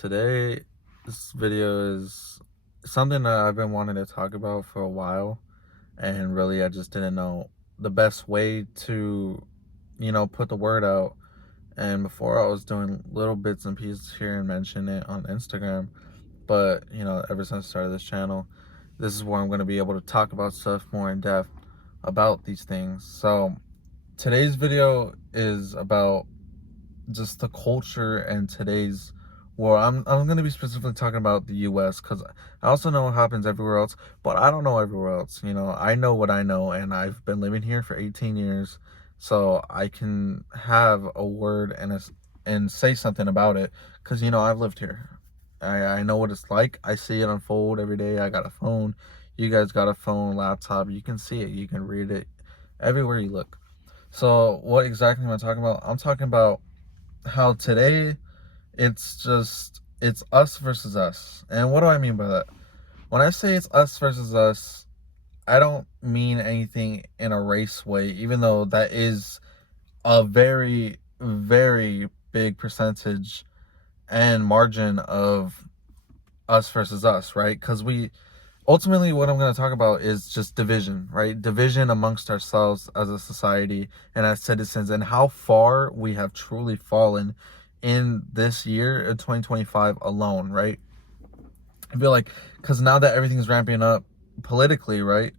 Today, this video is something that I've been wanting to talk about for a while, and really I just didn't know the best way to, put the word out. And before I was doing little bits and pieces here and mentioning it on Instagram, but ever since I started this channel, this is where I'm going to be able to talk about stuff more in depth about these things. So today's video is about just the culture and today's world. I'm going to be specifically talking about the US because I also know what happens everywhere else, but I don't know everywhere else. I know what I know, and I've been living here for 18 years, so I can have a word and say something about it because I've lived here. I know what it's like. I see it unfold every day. I got a phone. You guys got a phone, laptop. You can see it. You can read it everywhere you look. So what exactly am I talking about? I'm talking about how today it's us versus us. And what do I mean by that? When I say it's us versus us, I don't mean anything in a race way, even though that is a very, very big percentage and margin of us versus us, right? Because ultimately what I'm going to talk about is just division, right? Division amongst ourselves as a society and as citizens, and how far we have truly fallen in this year in 2025 alone, right? I feel like because now that everything's ramping up politically, right,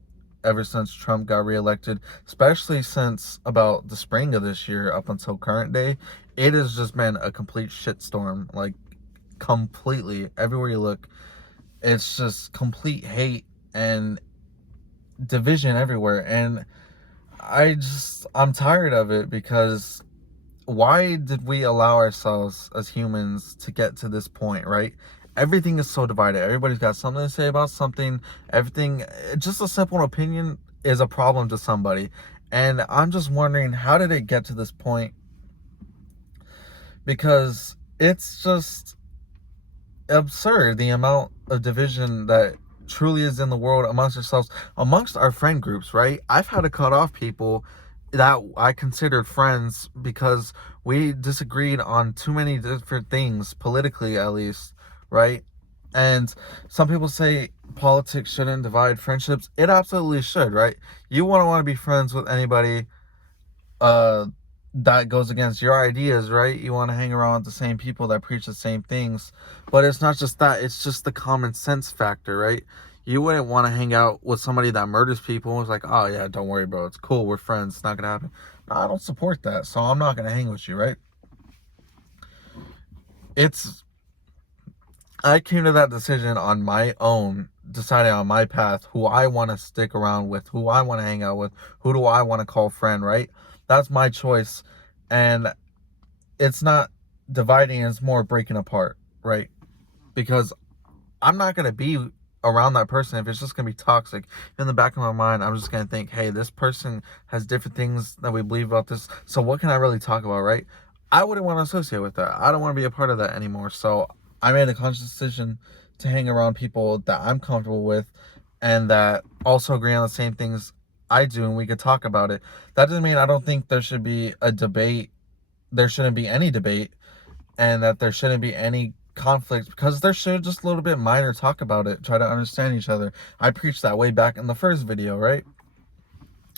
ever since Trump got reelected, especially since about the spring of this year up until current day, it has just been a complete shitstorm. Like, completely everywhere you look, it's just complete hate and division everywhere. And I'm tired of it, because why did we allow ourselves as humans to get to this point, right? Everything is so divided. Everybody's got something to say about something. Everything, just a simple opinion is a problem to somebody. And I'm just wondering, how did it get to this point? Because it's just absurd, the amount of division that truly is in the world amongst ourselves, amongst our friend groups, right? I've had to cut off people that I considered friends because we disagreed on too many different things, politically at least, right? And some people say politics shouldn't divide friendships. It absolutely should, right? You wouldn't want to be friends with anybody that goes against your ideas, right? You want to hang around with the same people that preach the same things. But it's not just that, it's just the common sense factor, right? You wouldn't want to hang out with somebody that murders people. It's like, oh yeah, don't worry, bro, it's cool, we're friends, it's not gonna happen. No, I don't support that, so I'm not gonna hang with you, right? I came to that decision on my own, deciding on my path, who I want to stick around with, who I want to hang out with, who do I want to call friend, right? That's my choice. And it's not dividing, it's more breaking apart, right? Because I'm not going to be around that person if it's just going to be toxic. In the back of my mind, I'm just going to think, hey, this person has different things that we believe about this, so what can I really talk about, right? I wouldn't want to associate with that. I don't want to be a part of that anymore. So I made a conscious decision to hang around people that I'm comfortable with and that also agree on the same things I do, and we could talk about it. That doesn't mean I don't think there should be a debate. There shouldn't be any debate, and that there shouldn't be any conflict, because there should just a little bit minor talk about it, try to understand each other. I preached that way back in the first video, right?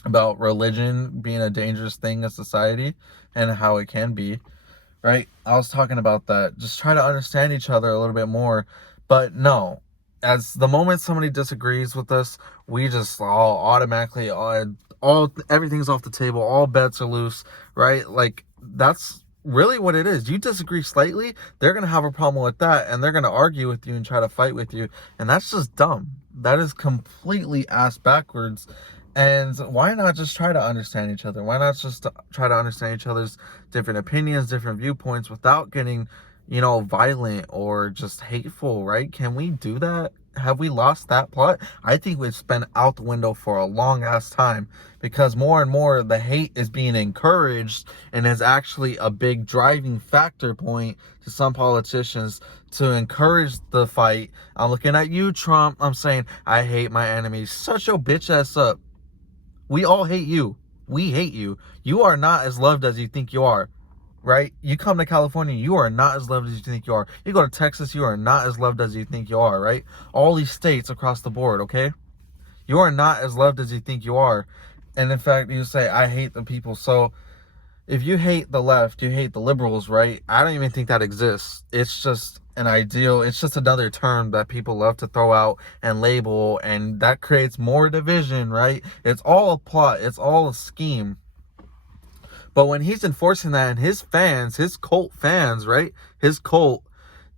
About religion being a dangerous thing in society and how it can be, right? I was talking about that. Just try to understand each other a little bit more. But no, as the moment somebody disagrees with us, we just all automatically, everything's off the table, all bets are loose, right? Like, that's really what it is. You disagree slightly, they're going to have a problem with that, and they're going to argue with you and try to fight with you. And that's just dumb. That is completely ass backwards. And why not just try to understand each other? Why not just try to understand each other's different opinions, different viewpoints, without getting, violent or just hateful, right? Can we do that? Have we lost that plot? I think we've been out the window for a long ass time, because more and more the hate is being encouraged and is actually a big driving factor point to some politicians to encourage the fight. I'm looking at you, Trump. I'm saying, I hate my enemies. Shut your bitch ass up. We all hate you. We hate you. You are not as loved as you think you are. right? You come to California, you are not as loved as you think you are. You go to Texas, you are not as loved as you think you are, right? All these states across the board, okay? You are not as loved as you think you are. And in fact, you say, I hate the people. So if you hate the left, you hate the liberals, right? I don't even think that exists. It's just an ideal. It's just another term that people love to throw out and label, and that creates more division, right? It's all a plot. It's all a scheme. But when he's enforcing that, and his fans, his cult fans, right? His cult,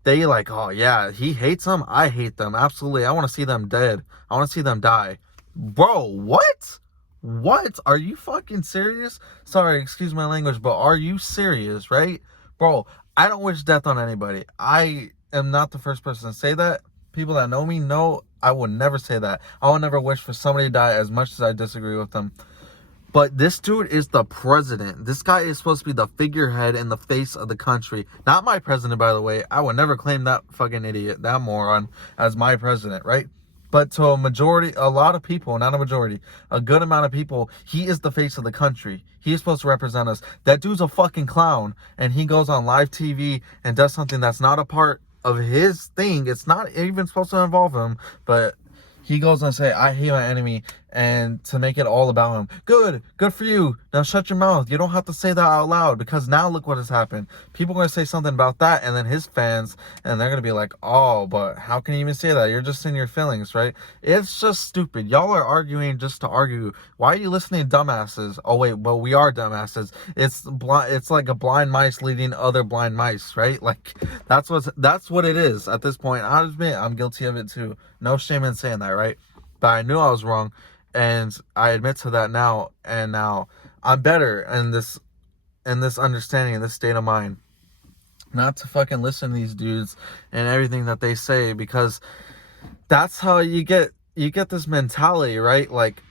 they like, oh yeah, he hates them. I hate them. Absolutely. I want to see them dead. I want to see them die. Bro, what? What? Are you fucking serious? Sorry, excuse my language, but are you serious, right? Bro, I don't wish death on anybody. I am not the first person to say that. People that know me know I would never say that. I will never wish for somebody to die as much as I disagree with them. But this dude is the president. This guy is supposed to be the figurehead and the face of the country. Not my president, by the way. I would never claim that fucking idiot, that moron, as my president, right? But to a majority, a lot of people, not a majority, a good amount of people, he is the face of the country. He is supposed to represent us. That dude's a fucking clown, and he goes on live TV and does something that's not a part of his thing. It's not even supposed to involve him, but he goes and say, I hate my enemy, and to make it all about him. Good for you. Now shut your mouth. You don't have to say that out loud, because now look what has happened. People are going to say something about that, and then his fans, and they're going to be like, oh, but how can you even say that? You're just in your feelings, right? It's just stupid. Y'all are arguing just to argue. Why are you listening to dumbasses? Oh, wait, but we are dumbasses. It's like a blind mice leading other blind mice, right? Like, that's what it is at this point. I admit I'm guilty of it too. No shame in saying that, right? But I knew I was wrong, and I admit to that now, and now I'm better in this understanding, in this state of mind, not to fucking listen to these dudes and everything that they say, because that's how you get this mentality, right? Like,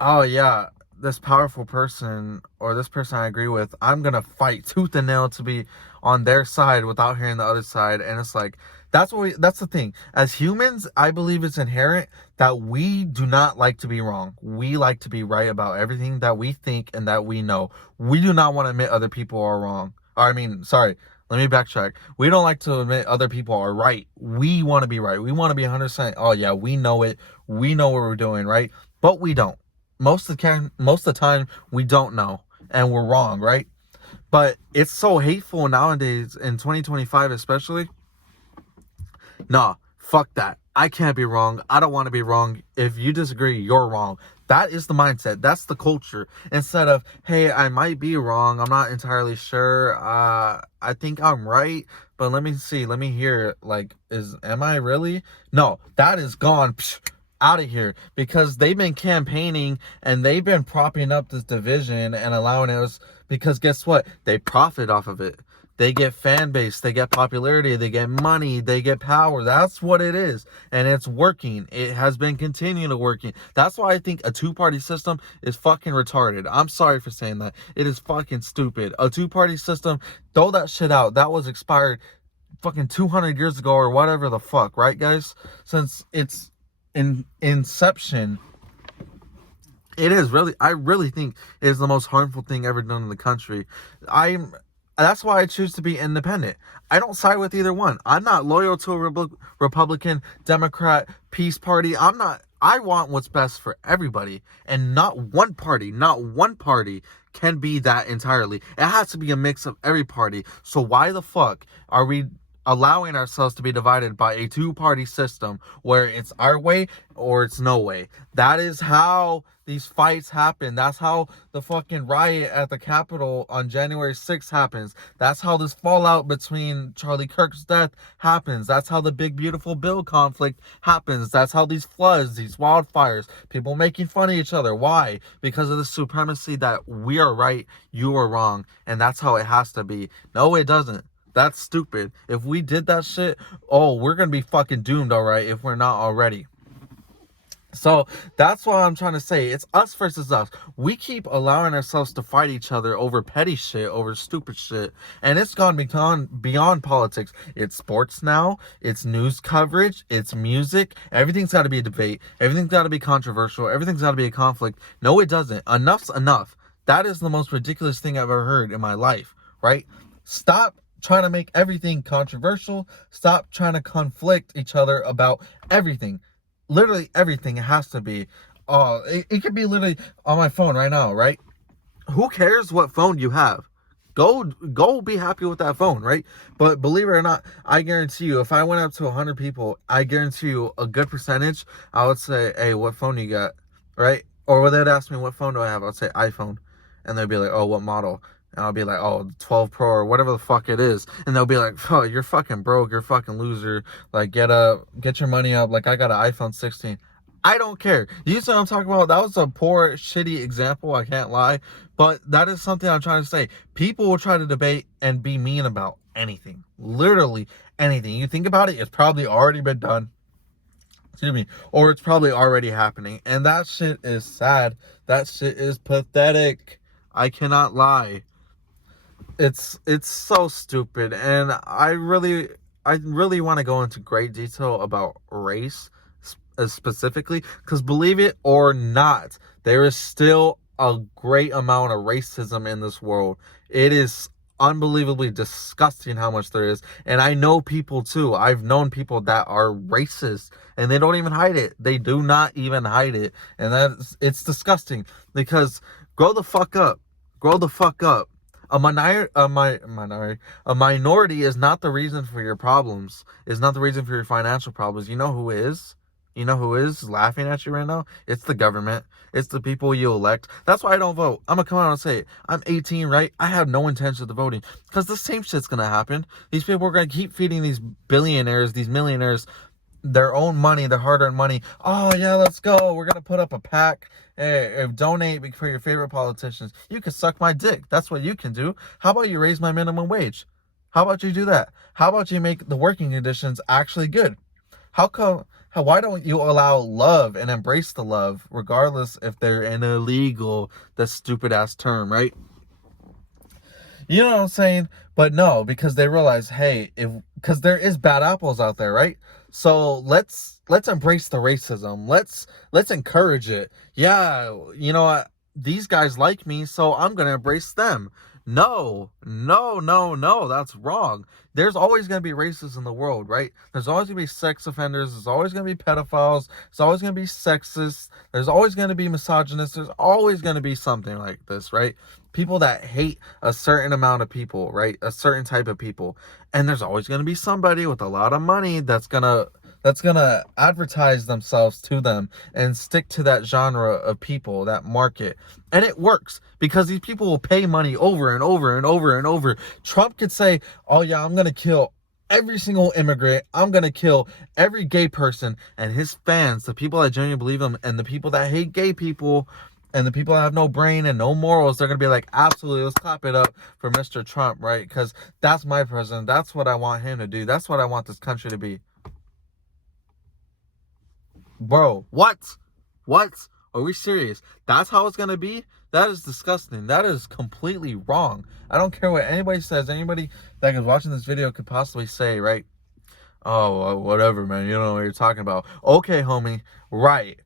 oh yeah, this powerful person or this person I agree with, I'm gonna fight tooth and nail to be on their side without hearing the other side. And it's like, that's the thing. As humans, I believe it's inherent that we do not like to be wrong. We like to be right about everything that we think and that we know. We do not want to admit other people are wrong. Let me backtrack. We don't like to admit other people are right. We want to be right. We want to be 100%. Oh yeah, we know it. We know what we're doing, right? But we don't. Most of the time, we don't know, and we're wrong, right? But it's so hateful nowadays in 2025, especially. Nah, fuck that. I can't be wrong. I don't want to be wrong. If you disagree, you're wrong. That is the mindset. That's the culture. Instead of, hey, I might be wrong. I'm not entirely sure. I think I'm right. But let me see. Let me hear. Like, am I really? No, that is gone. Out of here, because they've been campaigning and they've been propping up this division and allowing us, because guess what? They profit off of it. They get fan base, they get popularity, they get money, they get power. That's what it is. And it's working. It has been continuing to working. That's why I think a two-party system is fucking retarded. I'm sorry for saying that. It is fucking stupid. A two-party system, throw that shit out. That was expired fucking 200 years ago or whatever the fuck, right, guys? Since it's in inception, I really think it is the most harmful thing ever done in the country. That's why I choose to be independent. I don't side with either one. I'm not loyal to a Republican, Democrat, Peace Party. I want what's best for everybody, and not one party can be that entirely. It has to be a mix of every party. So why the fuck are we allowing ourselves to be divided by a two-party system where it's our way or it's no way? That is how these fights happen. That's how the fucking riot at the Capitol on January 6th happens. That's how this fallout between Charlie Kirk's death happens. That's how the big beautiful bill conflict happens. That's how these floods, these wildfires, people making fun of each other. Why? Because of the supremacy that we are right, you are wrong, and that's how it has to be. No, it doesn't. That's stupid. If we did that shit, we're gonna be fucking doomed, alright, if we're not already. So that's what I'm trying to say. It's us versus us. We keep allowing ourselves to fight each other over petty shit, over stupid shit. And it's gone beyond politics. It's sports now. It's news coverage. It's music. Everything's got to be a debate. Everything's got to be controversial. Everything's got to be a conflict. No, it doesn't. Enough's enough. That is the most ridiculous thing I've ever heard in my life. right? Stop trying to make everything controversial. Stop trying to conflict each other about everything. Literally everything has to be. It could be literally on my phone right now, right? Who cares what phone you have? Go be happy with that phone, right? But believe it or not, I guarantee you, if I went up to 100 people, I guarantee you a good percentage, I would say, hey, what phone you got, right? Or when they'd ask me, what phone do I have? I'd say iPhone. And they'd be like, oh, what model? And I'll be like, oh, 12 Pro or whatever the fuck it is. And they'll be like, oh, you're fucking broke. You're fucking loser. Like, get your money up. Like, I got an iPhone 16. I don't care. You see what I'm talking about? That was a poor, shitty example. I can't lie. But that is something I'm trying to say. People will try to debate and be mean about anything. Literally anything. You think about it, it's probably already been done. Excuse me. Or it's probably already happening. And that shit is sad. That shit is pathetic. I cannot lie. It's so stupid. And I really want to go into great detail about race specifically, because believe it or not, there is still a great amount of racism in this world. It is unbelievably disgusting how much there is. And I know people too. I've known people that are racist and they don't even hide it. They do not even hide it. And it's disgusting, because grow the fuck up. Grow the fuck up. A minority is not the reason for your problems. Is not the reason for your financial problems. You know who is? You know who is laughing at you right now? It's the government. It's the people you elect. That's why I don't vote. I'm going to come out and say it. I'm 18, right? I have no intention of voting, because the same shit's going to happen. These people are going to keep feeding these billionaires, these millionaires, their own money, their hard-earned money. Oh, yeah, let's go. We're going to put up a pack. Hey, donate for your favorite politicians. You can suck my dick. That's what you can do. How about you raise my minimum wage? How about you do that? How about you make the working conditions actually good? Why don't you allow love and embrace the love, regardless if they're an illegal, the stupid ass term, right? You know what I'm saying? But no, because they realize, hey, because there is bad apples out there, right? So let's embrace the racism. Let's encourage it. Yeah, you know what? These guys like me, so I'm gonna embrace them. No, no, no, no, that's wrong. There's always going to be racists in the world, right? There's always going to be sex offenders. There's always going to be pedophiles. There's always going to be sexist. There's always going to be misogynists. There's always going to be something like this, right? People that hate a certain amount of people, right? A certain type of people. And there's always going to be somebody with a lot of money that's going to advertise themselves to them and stick to that genre of people, that market. And it works, because these people will pay money over and over and over and over. Trump could say, oh yeah, I'm going to kill every single immigrant. I'm going to kill every gay person. And his fans, the people that genuinely believe him, and the people that hate gay people, and the people that have no brain and no morals, they're going to be like, absolutely, let's clap it up for Mr. Trump, right? Because that's my president. That's what I want him to do. That's what I want this country to be. Bro, what? Are we serious? That's how it's gonna be? That is disgusting. That is completely wrong. I don't care what anybody says. Anybody that is watching this video could possibly say, right? Oh, whatever, man. You don't know what you're talking about. Okay, homie. Right.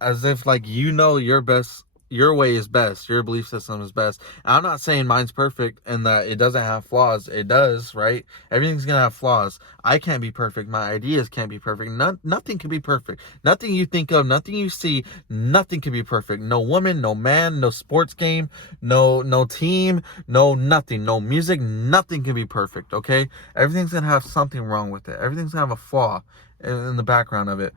As if, like, you know your way is best. Your belief system is best. And I'm not saying mine's perfect and that it doesn't have flaws. It does, right? Everything's gonna have flaws. I can't be perfect. My ideas can't be perfect. Nothing can be perfect. Nothing you think of, nothing you see, nothing can be perfect. No woman, no man, no sports game, no team, no nothing, no music, nothing can be perfect, okay? Everything's gonna have something wrong with it. Everything's gonna have a flaw in the background of it.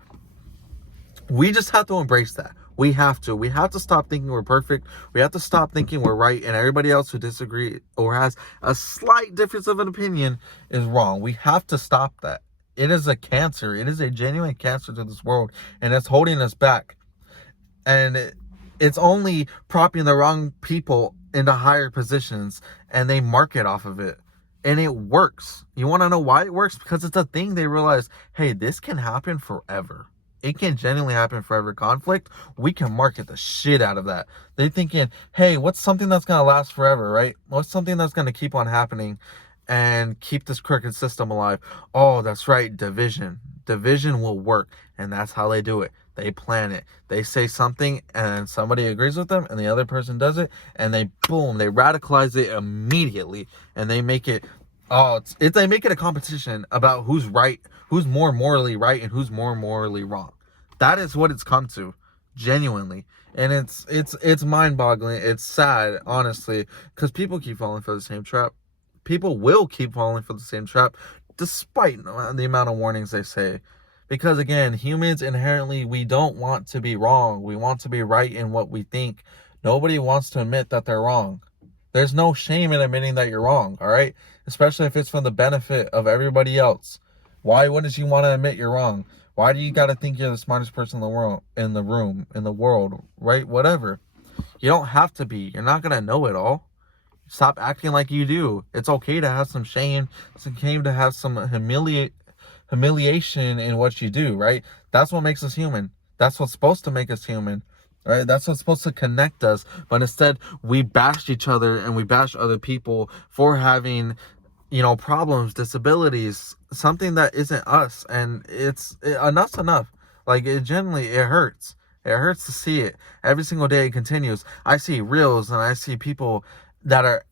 We just have to embrace that. We have to stop thinking we're perfect. We have to stop thinking we're right, and everybody else who disagree or has a slight difference of an opinion is wrong. We have to stop that. It is a cancer. It is a genuine cancer to this world, and it's holding us back. And it's only propping the wrong people into higher positions, and they market off of it. And it works. You want to know why it works? Because it's a thing they realize, hey, this can happen forever. It can genuinely happen forever. Conflict, we can market the shit out of that. They're thinking, hey, what's something that's going to last forever, right? What's something that's going to keep on happening and keep this crooked system alive? Oh, that's right, division. Division will work, and that's how they do it. They plan it. They say something and somebody agrees with them and the other person does it, and they boom, they radicalize it immediately, and they make it they make it a competition about who's right, who's more morally right and who's more morally wrong. That is what it's come to, genuinely. And it's mind-boggling. It's sad, honestly, because people keep falling for the same trap. People will keep falling for the same trap, despite the amount of warnings they say. Because again, humans inherently, we don't want to be wrong. We want to be right in what we think. Nobody wants to admit that they're wrong. There's no shame in admitting that you're wrong, all right? Especially if it's for the benefit of everybody else. Why wouldn't you want to admit you're wrong? Why do you got to think you're the smartest person in the world, in the room, in the world, right? Whatever. You don't have to be. You're not going to know it all. Stop acting like you do. It's okay to have some shame. It's okay to have some humiliation in what you do, right? That's what makes us human. That's what's supposed to make us human, right? That's what's supposed to connect us. But instead, we bash each other and we bash other people for having, problems, disabilities, something that isn't us. And enough's enough. Like, it hurts. It hurts to see it. Every single day it continues. I see reels and I see people that are,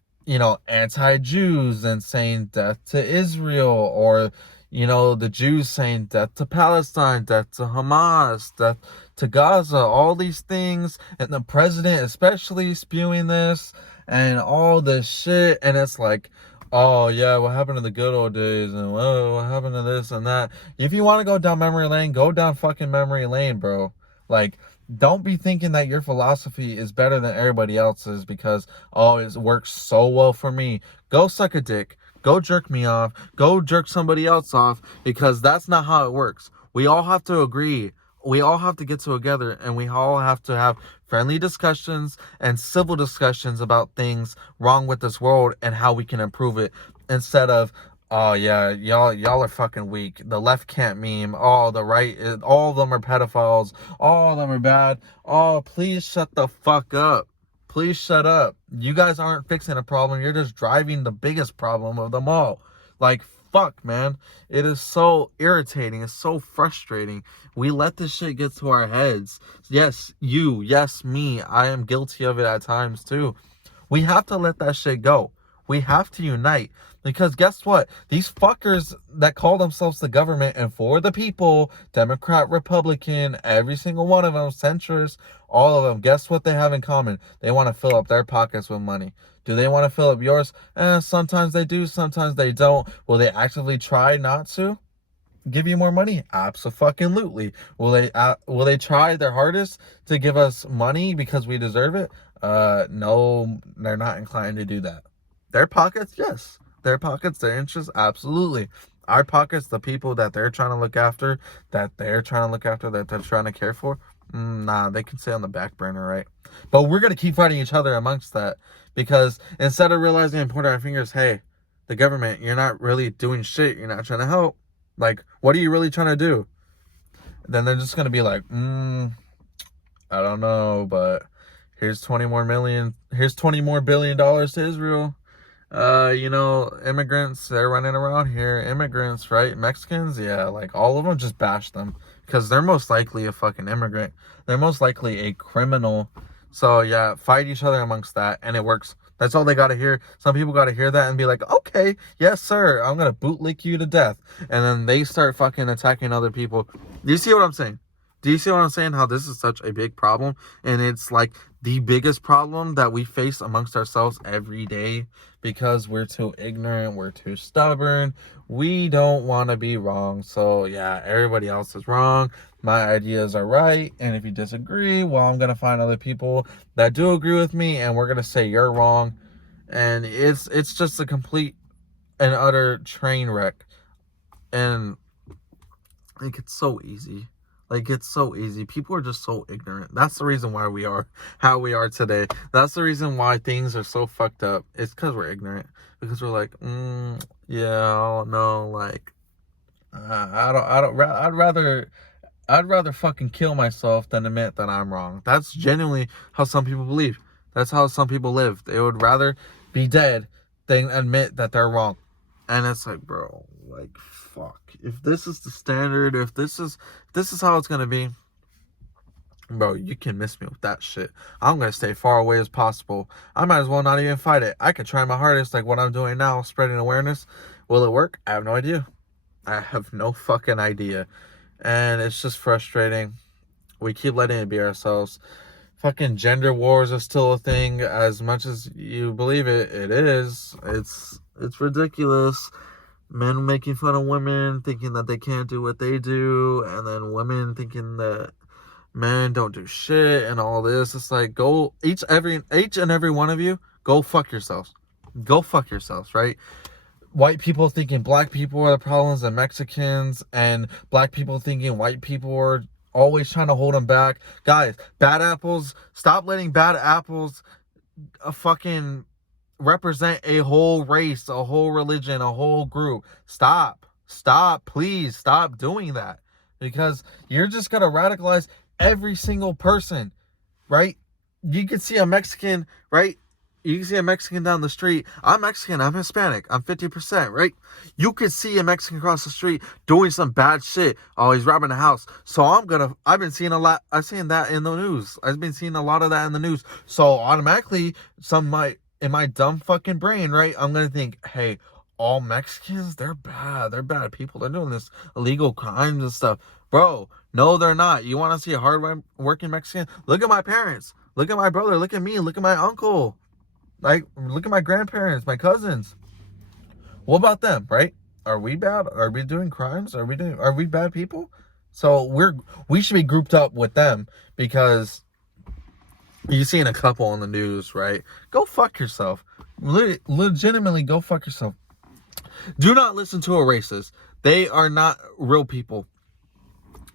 anti-Jews and saying death to Israel, or, the Jews saying death to Palestine, death to Hamas, death to Gaza, all these things. And the president especially spewing this and all this shit. And it's like, oh yeah, what happened to the good old days, and whoa, what happened to this and that. If you want to go down memory lane, go down fucking memory lane, bro. Like, don't be thinking that your philosophy is better than everybody else's because, oh, it works so well for me. Go suck a dick. Go jerk me off. Go jerk somebody else off, because that's not how it works. We all have to agree. We all have to get together, and we all have to have friendly discussions and civil discussions about things wrong with this world and how we can improve it, instead of, oh yeah, y'all are fucking weak. The left can't meme. Oh, the right, all of them are pedophiles. All of them are bad. Oh, please shut the fuck up. Please shut up. You guys aren't fixing a problem. You're just driving the biggest problem of them all. Like, fuck, man. It is so irritating. It's so frustrating. We let this shit get to our heads. Yes, you. Yes, me. I am guilty of it at times too. We have to let that shit go. We have to unite. Because guess what? These fuckers that call themselves the government and for the people, Democrat, Republican, every single one of them, centrist, all of them, guess what they have in common? They want to fill up their pockets with money. Do they want to fill up yours? Sometimes they do, sometimes they don't. Will they actively try not to give you more money? Absolutely. Will they try their hardest to give us money because we deserve it? No, they're not inclined to do that. Their pockets, yes. Their pockets, their interests, absolutely. Our pockets, the people that they're trying to look after, that they're trying to care for, nah, they can stay on the back burner, right? But we're going to keep fighting each other amongst that, because instead of realizing and pointing our fingers, hey, the government, you're not really doing shit. You're not trying to help. Like, what are you really trying to do? Then they're just going to be like, I don't know, but here's 20 more billion dollars to Israel. Immigrants, they're running around here. Immigrants, right? Mexicans, yeah, like all of them, just bash them, because they're most likely a fucking immigrant. They're most likely a criminal. So yeah, fight each other amongst that, and it works. That's all they got to hear. Some people got to hear that and be like, okay, yes, sir, I'm going to bootlick you to death. And then they start fucking attacking other people. Do you see what I'm saying? Do you see what I'm saying? How this is such a big problem, and it's like the biggest problem that we face amongst ourselves every day, because we're too ignorant, we're too stubborn, we don't want to be wrong. So yeah, everybody else is wrong, my ideas are right, and if you disagree, well, I'm gonna find other people that do agree with me, and we're gonna say you're wrong. And it's just a complete and utter train wreck. And like, it's so easy. Like, it's so easy. People are just so ignorant. That's the reason why we are how we are today. That's the reason why things are so fucked up. It's because we're ignorant. Because we're like, yeah, I don't know. Like, I'd rather fucking kill myself than admit that I'm wrong. That's genuinely how some people believe. That's how some people live. They would rather be dead than admit that they're wrong. And it's like, bro, like, fuck. If this is the standard, if this is how it's gonna be, Bro, you can miss me with that shit. I'm gonna stay far away as possible. I might as well not even fight it. I can try my hardest like what I'm doing now, spreading awareness. Will it work? I have no idea. I have no fucking idea. And it's just frustrating. We keep letting it be ourselves. Fucking gender wars are still a thing. As much as you believe it, it is. It's ridiculous. Men making fun of women, thinking that they can't do what they do, and then women thinking that men don't do shit and all this. It's like, go each and every one of you, go fuck yourselves. Go fuck yourselves, right? White people thinking black people are the problems and Mexicans, and black people thinking white people are always trying to hold them back. Guys, bad apples, stop letting bad apples fucking represent a whole race, a whole religion, a whole group. Stop, please stop doing that, because you're just gonna radicalize every single person, right? You can see a Mexican, right? You can see a Mexican down the street. I'm Mexican, I'm Hispanic, I'm 50%, right? You could see a Mexican across the street doing some bad shit. Oh, he's robbing a house. So I've been seeing a lot, I've seen that in the news. I've been seeing a lot of that in the news. So automatically, in my dumb fucking brain, right? I'm gonna think, hey, all Mexicans, they're bad. They're bad people. They're doing this illegal crimes and stuff. Bro, no, they're not. You want to see a hard working Mexican? Look at my parents. Look at my brother. Look at me. Look at my uncle. Like, look at my grandparents, my cousins. What about them, right? Are we bad? Are we doing crimes? Are we bad people? So we should be grouped up with them, because you've seen a couple on the news, right? Go fuck yourself. Legitimately, go fuck yourself. Do not listen to a racist. They are not real people.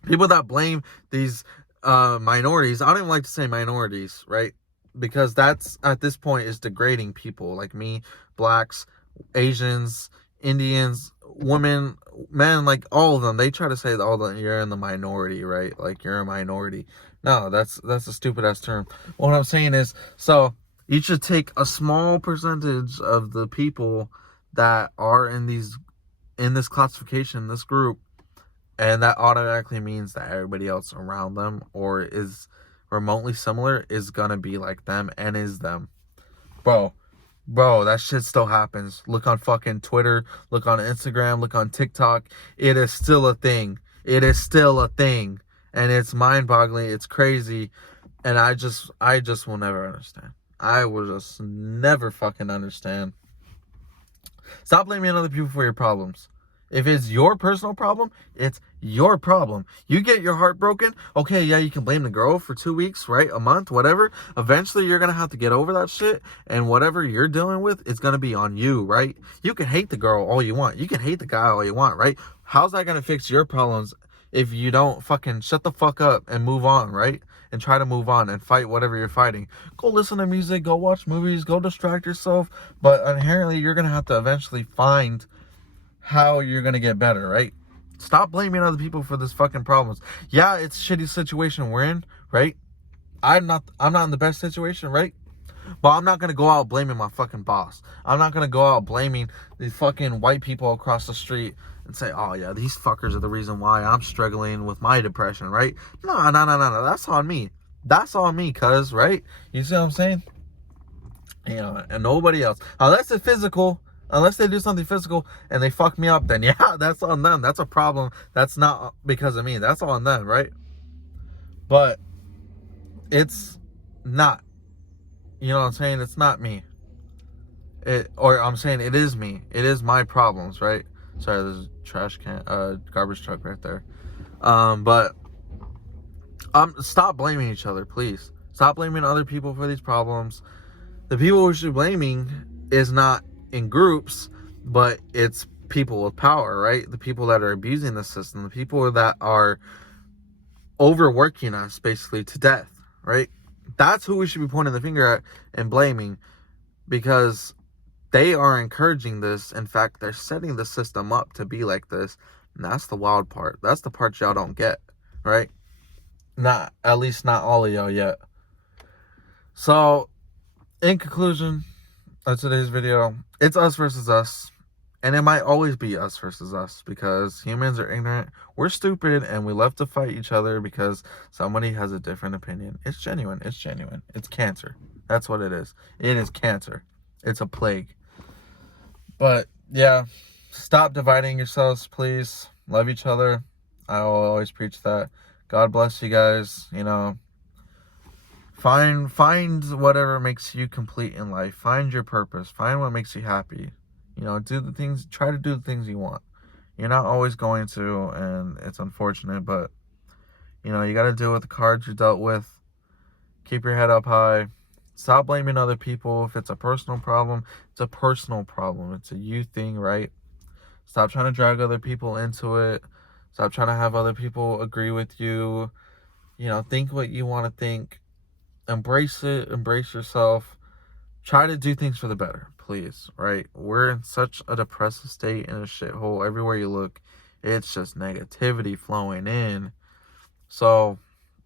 People that blame these minorities, I don't even like to say minorities, right? Because that's, at this point, is degrading people like me, blacks, Asians, Indians, women, men, like all of them. They try to say that all the you're in the minority, right? Like you're a minority. No, that's a stupid ass term. What I'm saying is, so you should take a small percentage of the people that are in this classification, this group, and that automatically means that everybody else around them or is remotely similar is gonna be like them and is them. Bro, that shit still happens. Look on fucking Twitter, look on Instagram, look on TikTok. It is still a thing. It is still a thing. And it's mind-boggling. It's crazy. And I just will never understand. I will just never fucking understand. Stop blaming other people for your problems. If it's your personal problem, it's your problem. You get your heart broken, okay, yeah, you can blame the girl for 2 weeks, right? A month, whatever. Eventually, you're going to have to get over that shit, and whatever you're dealing with, it's going to be on you, right? You can hate the girl all you want. You can hate the guy all you want, right? How's that going to fix your problems if you don't fucking shut the fuck up and move on, right? And try to move on and fight whatever you're fighting. Go listen to music, go watch movies, go distract yourself, but inherently, you're going to have to eventually find how you're gonna get better, right? Stop blaming other people for this fucking problems. Yeah, it's a shitty situation we're in, right? I'm not in the best situation, right? But I'm not gonna go out blaming my fucking boss. I'm not gonna go out blaming these fucking white people across the street and say, oh yeah, these fuckers are the reason why I'm struggling with my depression, right? No. That's on me. That's on me, cuz, right? You see what I'm saying? You know, and nobody else. Unless it's physical, unless they do something physical and they fuck me up, then yeah, that's on them. That's a problem. That's not because of me. That's on them, right? But it's not. You know what I'm saying? It's not me. Or I'm saying it is me. It is my problems, right? Sorry, there's a trash can, garbage truck right there. But stop blaming each other, please. Stop blaming other people for these problems. The people we should be blaming is not in groups, but it's people with power, right? The people that are abusing the system, the people that are overworking us basically to death, right? That's who we should be pointing the finger at and blaming, because they are encouraging this. In fact, they're setting the system up to be like this. And that's the wild part. That's the part y'all don't get, right? Not, at least not all of y'all yet. So, in conclusion of today's video, it's us versus us. And it might always be us versus us, because humans are ignorant, we're stupid, and we love to fight each other because somebody has a different opinion. It's genuine. It's genuine. It's cancer. That's what it is. It is cancer. It's a plague. But yeah, stop dividing yourselves, please. Love each other. I will always preach that. God bless you guys. You know, find whatever makes you complete in life. Find your purpose. Find what makes you happy. You know, do the things. Try to do the things you want. You're not always going to, and it's unfortunate, but you know, you got to deal with the cards you're dealt with. Keep your head up high. Stop blaming other people. If it's a personal problem, it's a personal problem. It's a you thing, right? Stop trying to drag other people into it. Stop trying to have other people agree with you. You know, think what you want to think. Embrace it. Embrace yourself. Try to do things for the better, please, right? We're in such a depressive state and a shithole. Everywhere you look, it's just negativity flowing in. So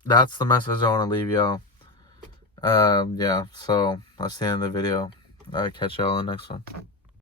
that's the message I want to leave y'all. Yeah, so that's the end of the video. I'll catch y'all in the next one.